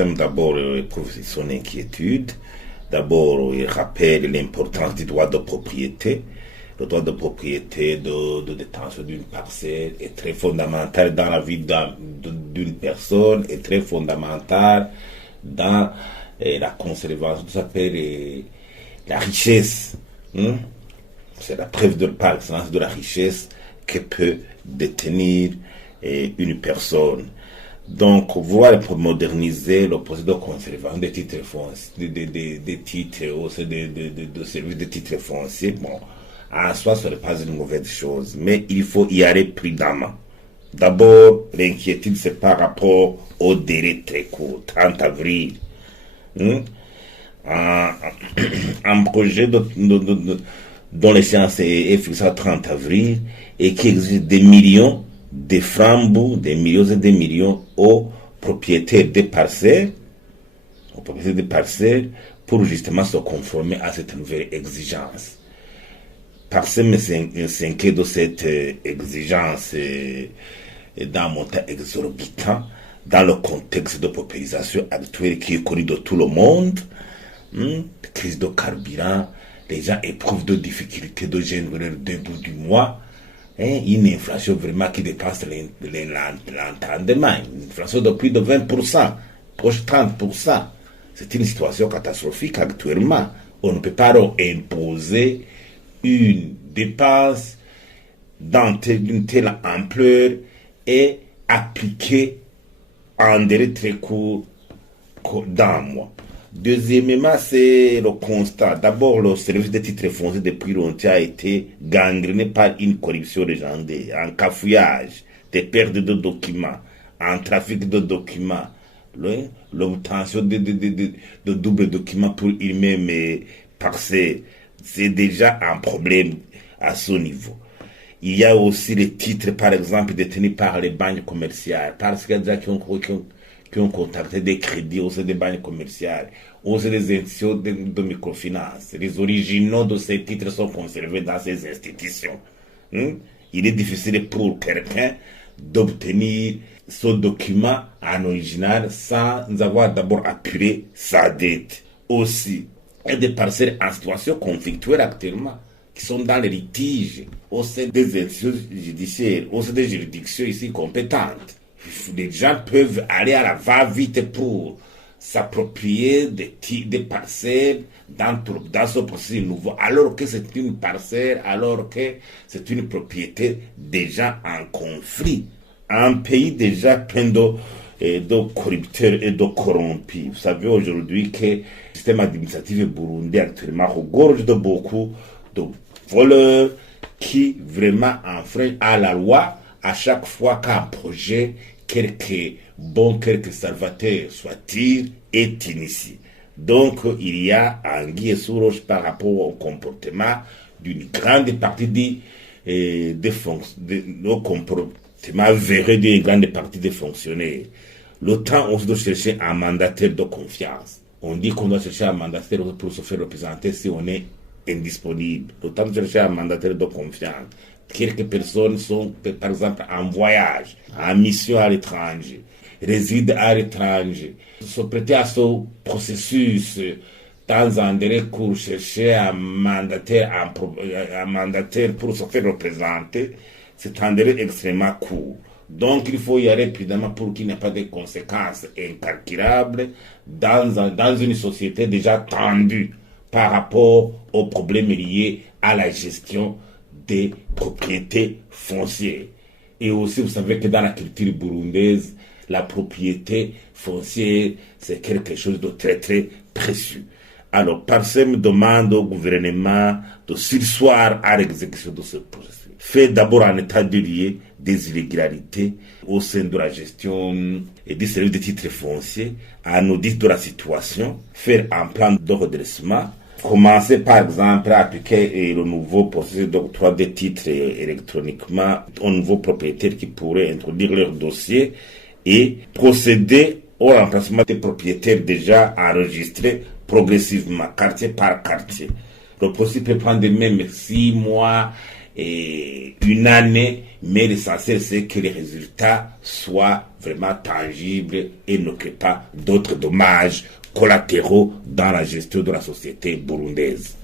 Parsem d'abord éprouve son inquiétude. D'abord, il rappelle l'importance du droit de propriété. Le droit de propriété de détention d'une parcelle est très fondamental dans la vie d'une personne, est très fondamental dans la conservation, ça s'appelle la richesse. C'est la preuve par excellence de la richesse que peut détenir une personne. Donc, voir pour moderniser le procédé de conservation des titres fonciers, des titres, aussi de services de titres fonciers, bon, en soi, ce n'est pas une mauvaise chose, mais il faut y aller prudemment. D'abord, l'inquiétude, c'est par rapport au délai très court, 30 avril. Un projet dont l'échéance est fixée à 30 avril et qui exige des millions de francs, des millions et des millions aux propriétaires des parcelles, pour justement se conformer à cette nouvelle exigence. Parsem s'inquiète de cette exigence d'un montant exorbitant dans le contexte de paupérisation actuelle qui est connu de tout le monde. Crise de carburant, les gens éprouvent de difficultés de gêner leur début du mois. Une inflation vraiment qui dépasse l'entendement. Une inflation de plus de 20%, proche 30%. C'est une situation catastrophique actuellement. On ne peut pas leur imposer une dépense d'une telle ampleur et appliquée en délai très court d'un mois. Deuxièmement, c'est le constat. D'abord, le service des titres fonciers depuis longtemps a été gangréné par une corruption légendaire, un cafouillage, des pertes de documents, un trafic de documents, l'obtention de doubles documents pour une même parcelle. C'est déjà un problème à ce niveau. Il y a aussi les titres, par exemple, détenus par les banques commerciales, parce qu'il y a des gens qui ont contacté des crédits au sein des banques commerciales, au sein des institutions de microfinance. Les originaux de ces titres sont conservés dans ces institutions. Il est difficile pour quelqu'un d'obtenir ce document en original sans avoir d'abord appuré sa dette. Aussi, il y a des parcelles en situation conflictuelle actuellement qui sont dans les litiges au sein des institutions judiciaires, au sein des juridictions ici compétentes. Les gens peuvent aller à la va-vite pour s'approprier des parcelles dans ce processus nouveau, alors que c'est une parcelle, alors que c'est une propriété déjà en conflit. Un pays déjà plein de corrupteurs et de corrompus. Vous savez aujourd'hui que le système administratif burundais actuellement regorge de beaucoup de voleurs qui vraiment enfreignent à la loi à chaque fois qu'un projet, quelque salvateur soit-il, est initié. Donc, il y a anguille sous roche par rapport au comportement d'une grande partie nos comportements véreux d'une grande partie des fonctionnaires. Le temps, on doit chercher un mandataire de confiance. On dit qu'on doit chercher un mandataire pour se faire représenter si on est indisponible. Le temps de chercher un mandataire de confiance. Quelques personnes sont, par exemple, en voyage, en mission à l'étranger, résident à l'étranger, se prêter à ce processus dans un délai pour chercher un mandataire pour se faire représenter. C'est un délai extrêmement court. Donc, il faut y aller prudemment pour qu'il n'y ait pas de conséquences incalculables dans une société déjà tendue par rapport aux problèmes liés à la gestion des propriétés foncières. Et aussi, vous savez que dans la culture burundaise, la propriété foncière, c'est quelque chose de très, très précieux. Alors, Parsem demande au gouvernement de surseoir à l'exécution de ce processus. Fait d'abord un état de lieu des irrégularités au sein de la gestion et du service des titres fonciers, un audit de la situation, faire un plan de redressement, commencer par exemple à appliquer le nouveau processus d'octroi des titres électroniquement aux nouveaux propriétaires qui pourraient introduire leur dossier et procéder au remplacement des propriétaires déjà enregistrés progressivement, quartier par quartier. Le processus peut prendre même 6 mois une année, mais l'essentiel c'est que les résultats soient vraiment tangibles et ne créent pas d'autres dommages collatéraux dans la gestion de la société burundaise.